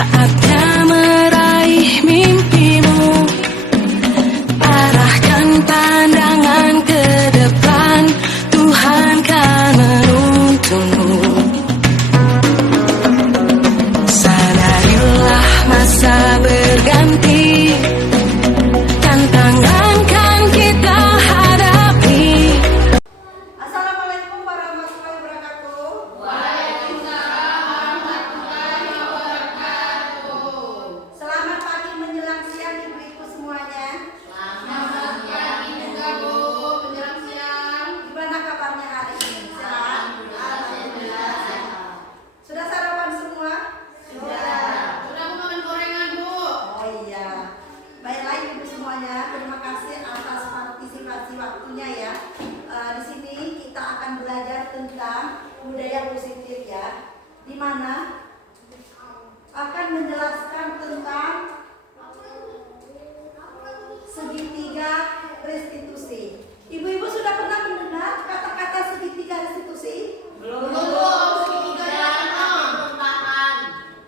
saatnya meraih mimpimu. Arahkan pandangan ke depan, Tuhan kan menuntunmu. Sadarilah masa berganti, tantangan kan kita hadapi. Assalamualaikum warahmatullahi wabarakatuh. Waalaikumsalam warahmatullahi wabarakatuh. Selamat pagi menjelang siang ibu-ibu semuanya. Selamat pagi juga Bu, menjelang siang. Gimana kabarnya hari ini? Sehat? Alhamdulillah. Sudah sarapan semua? Sudah makan gorengan Bu. Oh iya. Baiklah ibu semuanya, terima kasih atas partisipasi waktunya ya. Di sini kita akan belajar tentang budaya positif ya, di mana akan menjelaskan tentang segitiga restitusi. Ibu-ibu sudah pernah mendengar kata-kata segitiga restitusi? Belum segitiga datang.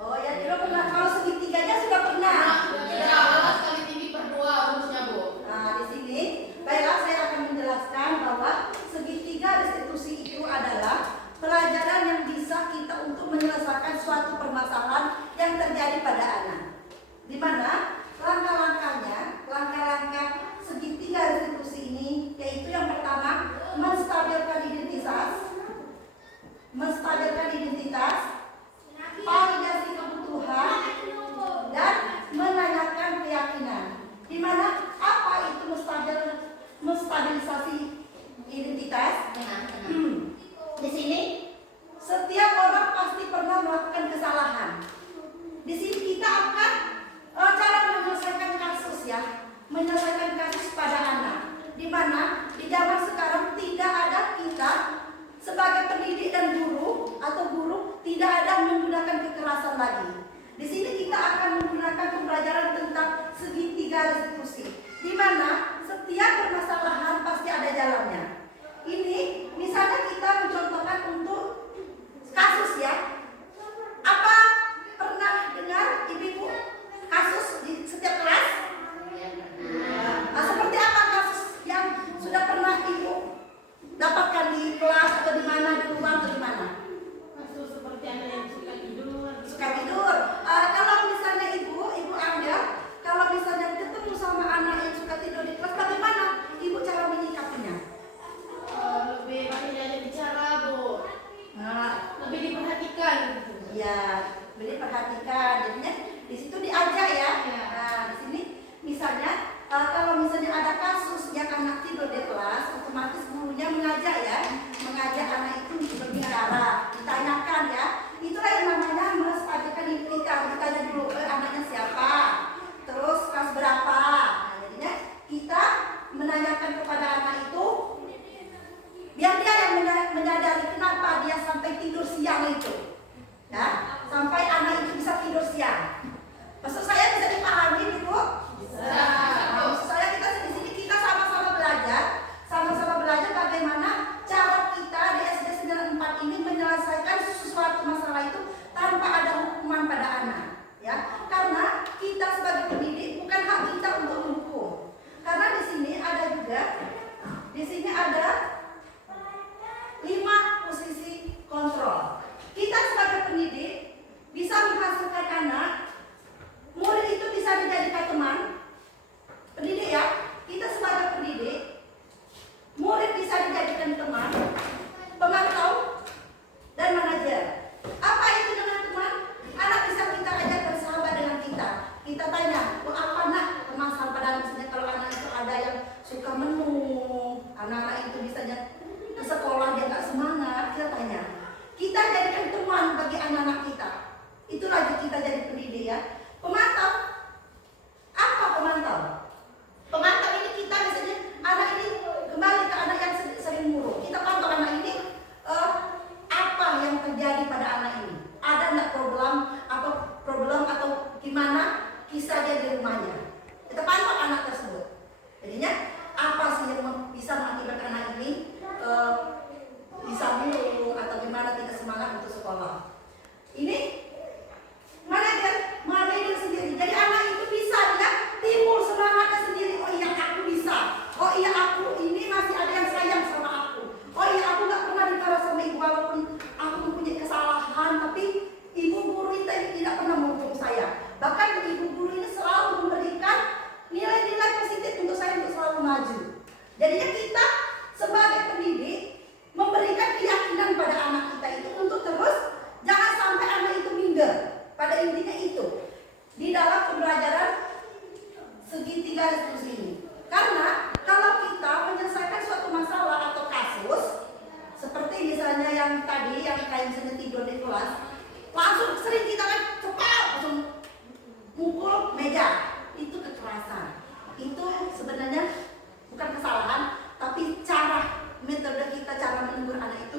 Oh ya, belum pernah. Kalau segitiganya sudah pernah. Jelas kali tinggi per 2 rumusnya Bu. Nah, di sini baiklah saya akan menjelaskan bahwa segitiga restitusi itu adalah pelajaran yang bisa kita untuk menyelesaikan suatu permasalahan yang terjadi pada anak. Di mana langkah-langkahnya, langkah-langkah segitiga restitusi ini yaitu yang pertama menstabilkan identitas, validasi kebutuhan, dan menanyakan keyakinan. Di mana apa itu menstabilisasi identitas? Di sini setiap orang pasti pernah melakukan kesalahan. Di sini kita akan cara menyelesaikan kasus ya, menyelesaikan kasus pada anak. Di mana di zaman sekarang tidak ada kita sebagai pendidik dan guru atau guru tidak ada menggunakan kekerasan lagi. Di sini kita akan menggunakan pembelajaran tentang segitiga restitusi, di mana setiap permasalahan pasti ada jalannya. Ini misalnya kita mencontohkan untuk kasus ya. Apa pernah dengar ibu-ibu kasus di setiap kelas? Seperti apa kasus yang sudah pernah ibu dapatkan di kelas atau di mana, di rumah atau di mana? Kasus seperti anak yang suka tidur. Suka tidur. Kalau misalnya ibu Angga, kalau misalnya ketemu sama anak yang suka tidur di kelas, bagaimana ibu cara menyikapinya? Lebih banyak diajak bicara Bu. Nah, Lebih diperhatikan. ya, beli perhatikan. Jadinya di situ diajak ya. Ya. Nah, di sini misalnya kalau misalnya ada kasus yang anak tidur di kelas, otomatis gurunya mengajak ya, mengajak anak itu untuk berbicara, ditanyakan ya. Itulah yang namanya menstabilkan identitas. Ditanya dulu anaknya siapa, terus kelas berapa. Nah, jadinya kita menanyakan kepada anak itu biar dia yang menyadari kenapa dia sampai tidur siang itu, ya, sampai anak itu bisa tidur siang. Maksud saya bisa dipahami ibu? Nah, maksud saya kita di sini kita sama-sama belajar bagaimana cara kita di SD 94 ini menyelesaikan sesuatu masalah itu tanpa ada hukuman pada anak, ya. Karena kita sebagai pendidik bukan hak kita untuk menghukum. Karena di sini ada 5 posisi kontrol. Kita sebagai pendidik bisa menghasilkan anak, murid itu bisa dijadikan teman. Pendidik ya, kita sebagai pendidik, murid bisa dijadikan teman, pemantau, dan manajer. Apa itu dengan teman? Anak bisa kita ajak bersahabat dengan kita. Kita tanya, apa nak permasalahan pada misalnya kalau anak itu ada yang suka menung, anak-anak itu intinya itu di dalam pembelajaran segitiga diskusi ini. Karena kalau kita menyelesaikan suatu masalah atau kasus, seperti misalnya yang tadi yang kayak misalnya tidur di kelas, langsung sering kita kan cepat langsung mukul meja, itu kekerasan. Itu sebenarnya bukan kesalahan, tapi cara metode kita cara menegur anak itu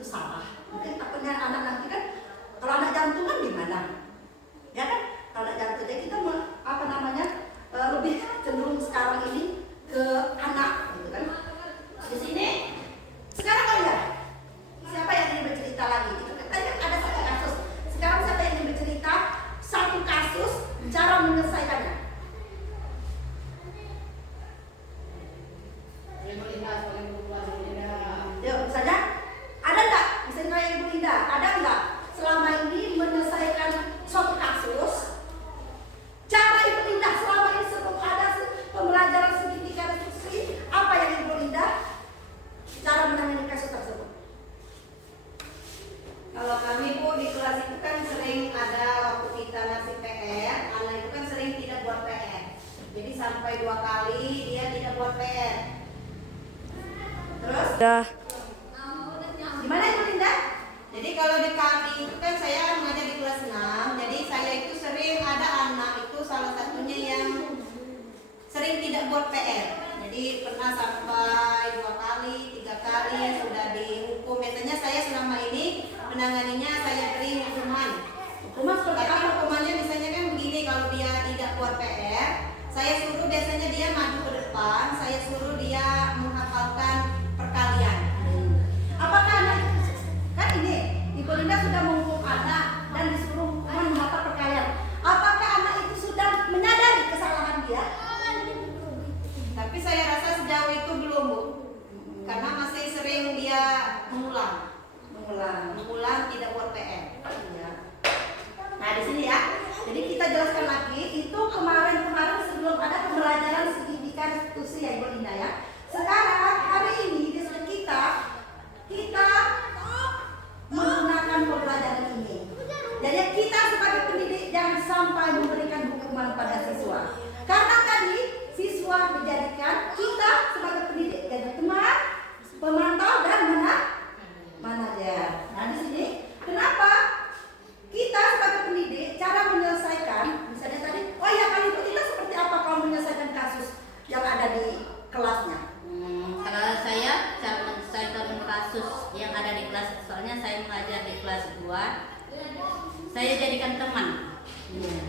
salah. Mungkin takutnya anak nanti kan kalau anak jantungan gimana? Ya kan? Kalau anak jantung kita lebih cenderung sekarang ini ke anak gitu kan. Di sini sekarang kalian siapa yang ingin bercerita lagi? Itu tadi ada satu kasus. Sekarang siapa yang ingin bercerita satu kasus cara menyelesaikannya? Yuk, misalnya ada nggak? Misalnya kayak Ibu Linda, ada nggak selama ini menyelesaikan suatu kasus? Cara Ibu Linda selama ini sebelum ada pembelajaran segitiga diskusi, apa yang Ibu Linda cara menangani kasus tersebut? Kalau kami Bu di kelas itu kan sering ada waktu kita ngasih PR, anak itu kan sering tidak buat PR. Jadi sampai 2 kali dia tidak buat PR. Terus Gimana Ibu Linda? jadi kalau di kami itu kan saya mengajar di kelas 6, jadi saya itu sering ada anak itu salah satunya yang sering tidak buat PR. Jadi pernah sampai 2 kali, 3 kali sudah dihukum. Biasanya saya selama ini menanganinya saya beri hukuman. Hukuman seperti Tapi apa? hukumannya misalnya kan begini, kalau dia tidak buat PR, saya suruh biasanya dia maju ke depan, saya suruh dia menghafalkan perkalian. Apakah anak kan ini Ibu Linda sudah menghukum anak dan disuruh menghafal perkalian? Apakah anak itu sudah menyadari kesalahan dia? Tapi saya rasa sejauh itu belum Bu, karena masih sering dia mengulang tidak buat PR. Iya. Nah di sini ya, jadi kita jelaskan lagi itu kemarin sebelum ada pembelajaran segitiga diskusi ya Ibu Linda ya. Sekarang hari ini di studi kita menggunakan pembelajaran ini. Jadi kita sebagai pendidik jangan sampai memberikan hukuman pada siswa. Karena tadi siswa dijadikan kita sebagai pendidik jadi teman, pemantau dan manajer. Nah di sini kenapa kita sebagai pendidik cara menyelesaikan misalnya tadi, oh ya kali itu kita seperti apa kalau menyelesaikan kasus yang ada di kelasnya? Kalau saya cara menyelesaikan kasus yang ada di kelas, soalnya saya mengajar di kelas 2, saya jadikan teman.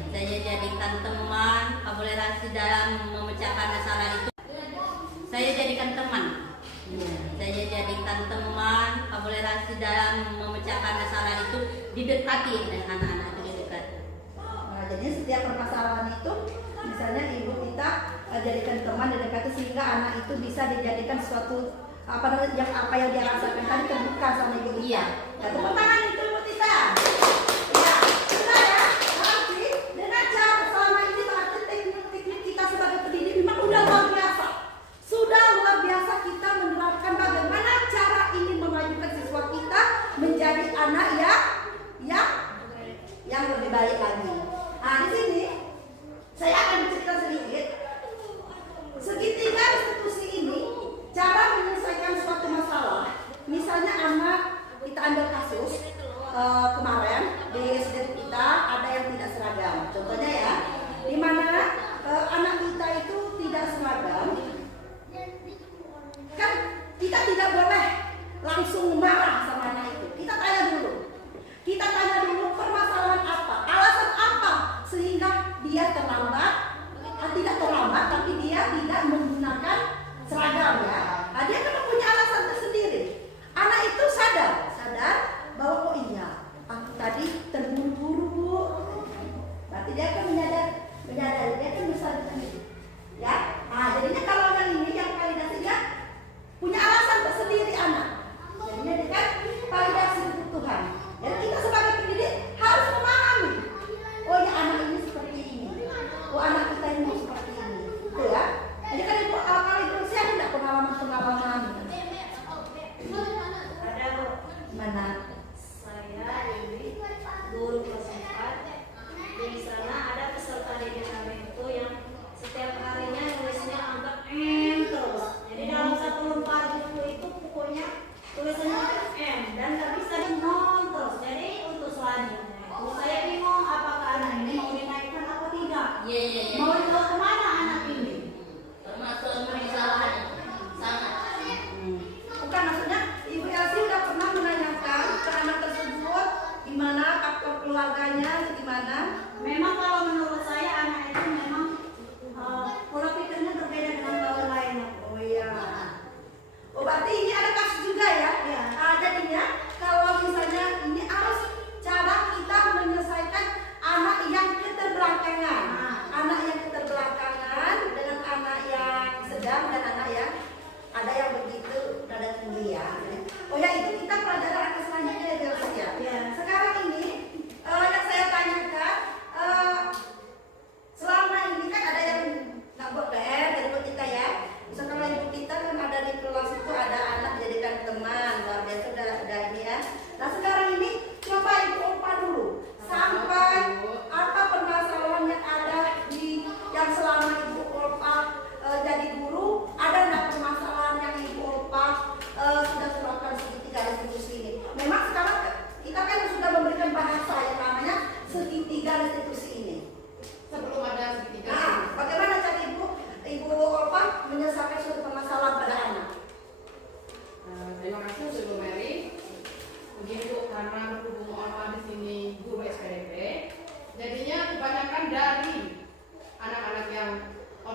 Saya jadikan teman, toleransi dalam memecahkan masalah itu. Saya jadikan teman. Saya jadikan teman, toleransi dalam memecahkan masalah itu, didekati dengan anak-anak itu didekati. Nah, jadi setiap permasalahan itu misalnya ibu kita jadikan teman didekati sehingga anak itu bisa dijadikan suatu apa yang dia rasakan tadi terbuka sama ibu kita. Iya. Ya, tepuk tangan itu ibu kita. Ya, sudah ya. Berarti dengan cara selama ini berarti teknik kita sebagai pendidik memang udah luar biasa. Sudah luar biasa kita menerapkan bagaimana cara ini memajukan siswa kita menjadi anak yang lebih baik lagi. Nah, di sini saya akan bercerita sedikit. Segitiga institusi ini cara menyelesaikan suatu masalah. Misalnya anak kita ambil kasus kemarin di SD kita ada yang tidak seragam. Contohnya ya, di mana anak kita itu tidak seragam. Kan kita tidak boleh langsung marah sama anak itu. Kita tanya dulu. Kita tanya dulu permasalahan apa, alasan apa sehingga dia terlambat, tidak terlambat tapi dia tidak menggunakan seragam ya. Nah, dia kan punya alasan tersendiri. Anak itu sadar bahwa oh iya, aku tadi terburu-buru Bu. Berarti dia kan menyadari, dia kan bersadar ya. Nah, jadinya kalau yang ini yang validasinya punya alasan tersendiri anak. Jadinya dia kan validasi kebutuhan. Dan kita sebagai pendidik harus memahami. Oh ya anak ini seperti ini. Oh anak kita ini seperti ini. Gitu ya. Jadi kan ibu kalau ibu saya ada pengalaman. Ada Bu. Mana? Saya ini guru kelas 4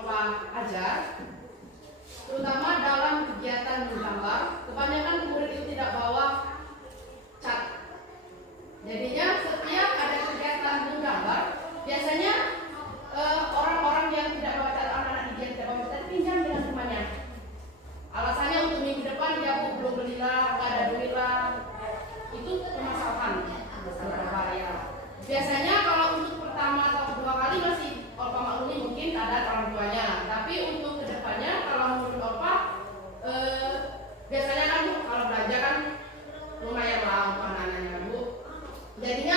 Orpa ajar, terutama dalam kegiatan menggambar, kebanyakan murid itu tidak bawa cat. Jadinya setiap ada kegiatan menggambar, biasanya orang-orang yang tidak bawa cat, anak-anak dididik tidak bawa cat, pinjam dengan temannya. Alasannya untuk minggu depan dia belum beli lah, nggak ada duit lah. Itu permasalahan beberapa ya. Biasanya kalau untuk pertama atau kedua kali masih Orpa maklumi mungkin ada orang tuanya. Tapi untuk kedepannya kalau menurut Orpa biasanya kan Bu, kalau belanja kan lumayan lah untuk anak-anaknya Bu. Jadinya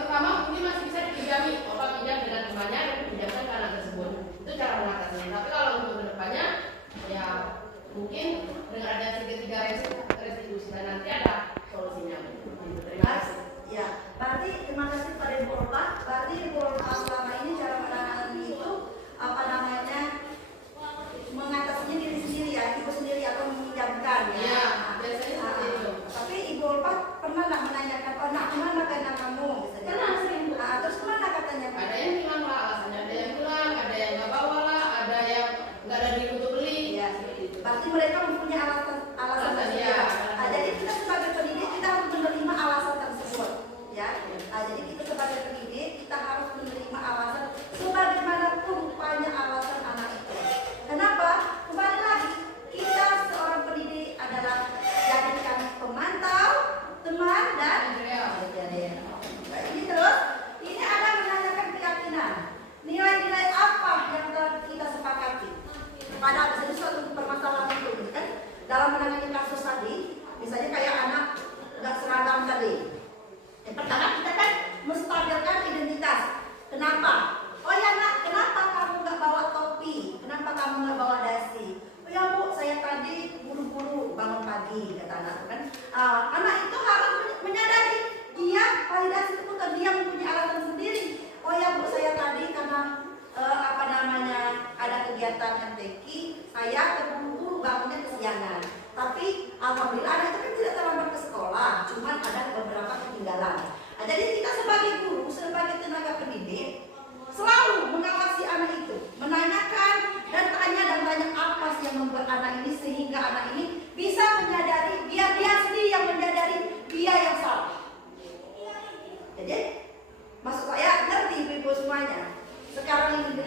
pertama mungkin masih bisa dipinjami, Orpa pinjam dengan temannya dan pinjamkan ke anak tersebut. Itu cara mengatasinya. Tapi kalau untuk kedepannya ya mungkin dengan ada tiga restitusi dan nanti ada solusinya. Terima kasih. Ya, berarti terima kasih pada Ibu Orpa. Berarti Ibu Orpa selama ini cara menangani itu apa namanya mengatasinya diri sendiri ya, ibu sendiri atau meminjamkan ya. Iya, biasanya seperti itu. Tapi Ibu Orpa pernah nggak menanyakan, oh nak kemana kan kamu? Misalnya. Pernah, sering, Bu. Terus kemana katanya? Ada yang hilang lah alasannya, ada yang hilang, ada yang nggak bawa lah, ada yang nggak ada duit untuk beli. Iya, seperti itu. Berarti mereka mempunyai alasan tersebut. Iya. Jadi kita sebagai pendidik kita harus menerima alasan tersebut. Ya, jadi kita sebagai pendidik kita harus menerima alasan sebagaimanapun rupanya alasan anak itu. Kenapa? Kembali lagi kita seorang pendidik adalah jadikan pemantau, teman dan Nah, ini terus ini ada menanyakan keyakinan. Nilai-nilai apa yang telah kita sepakati? Pada misalnya suatu permasalahan itu kan dalam menangani kasus tadi, misalnya kayak anak nggak seragam tadi. Yang pertama kita kan menstabilkan identitas. Kenapa? Oh ya nak, kenapa kamu nggak bawa topi? Kenapa kamu nggak bawa dasi? Oh ya Bu, saya tadi buru-buru bangun pagi kata anak kan. Anak itu harus menyadari dia validasi itu bukan dia mempunyai alasan sendiri. Oh ya Bu, saya tadi karena apa namanya ada kegiatan MTQ, saya terburu-buru bangunnya kesiangan. Tapi alhamdulillah anak itu kan tidak terlambat ke sekolah, cuman ada beberapa ketinggalan. Nah, jadi kita sebagai guru, sebagai tenaga pendidik selalu mengawasi anak itu, menanyakan dan tanya apa sih yang membuat anak ini sehingga anak ini bisa menyadari biar dia sendiri yang menyadari dia yang salah. Jadi maksud saya ngerti ibu-ibu semuanya. Sekarang ini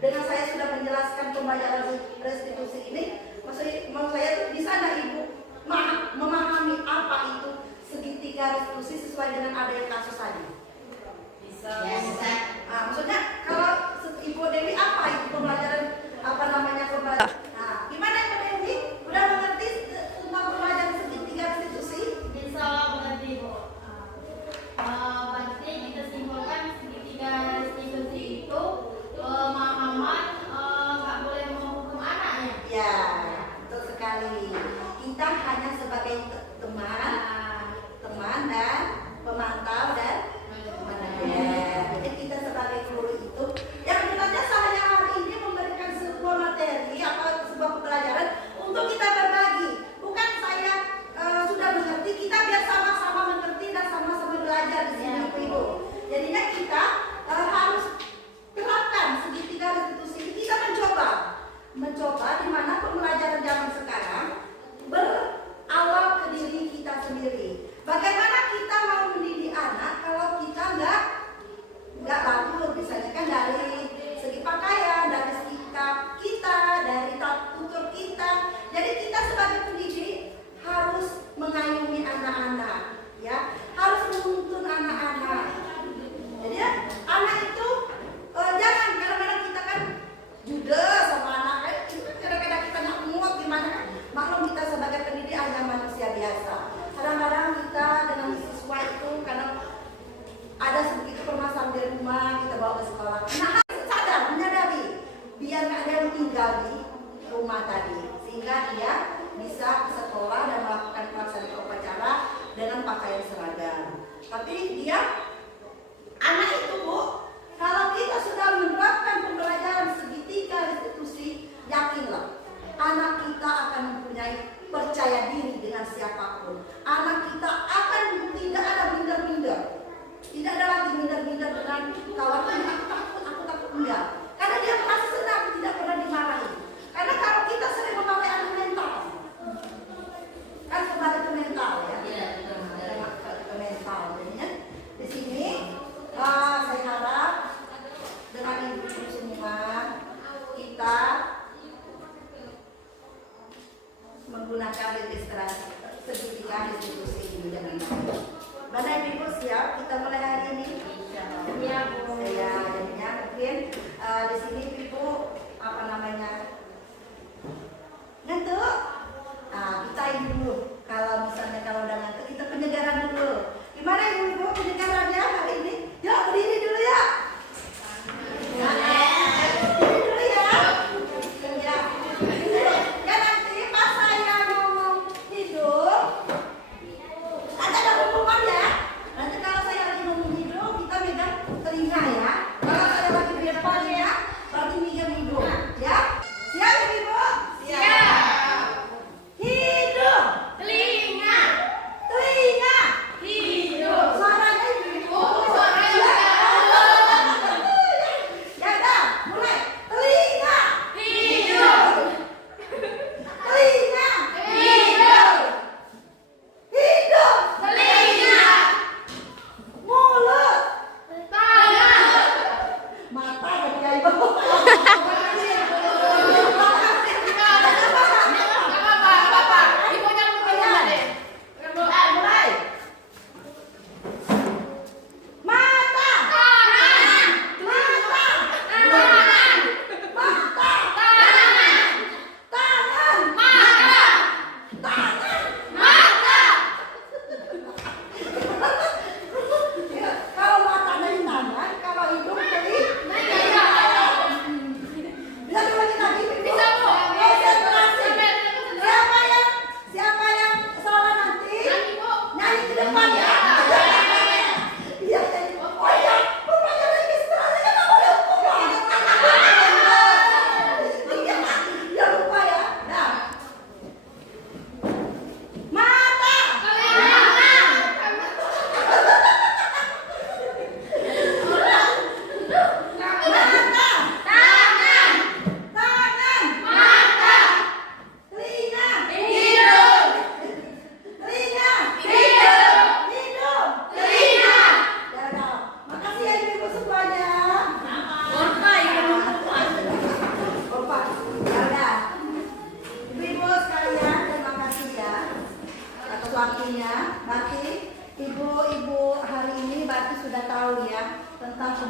dengan saya sudah menjelaskan pembayaran restitusi ini, maksud saya itu bisa nggak ibu memahami apa itu segitiga restitusi sesuai dengan adanya kasus tadi? Bisa. Ya, bisa. Maksudnya kalau Ibu Dewi apa itu pembelajaran apa namanya pembelajaran? Gimana Ibu Dewi? Udah mengerti tentang pembelajaran segitiga restitusi? Bisa mengerti Bu. Berarti kita simpulkan segitiga restitusi itu pemahaman nggak boleh menghukum anaknya. Ya, betul sekali. Kita hanya sebagai teman dan pemantau dan ya.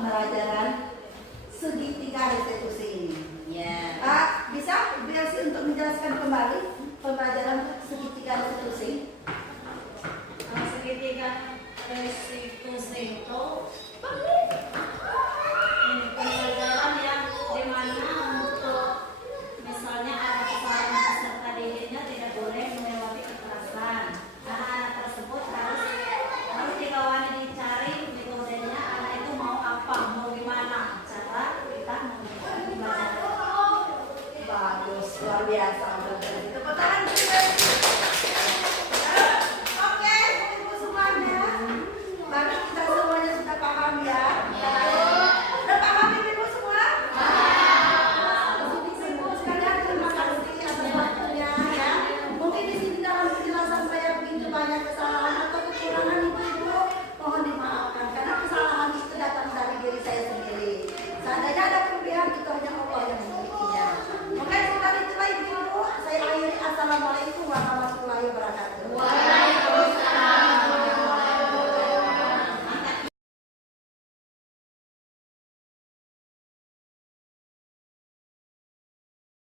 pembelajaran segitiga restitusi ini. Ya. Bisa Belsi untuk menjelaskan kembali pembelajaran segitiga restitusi? Segitiga restitusi itu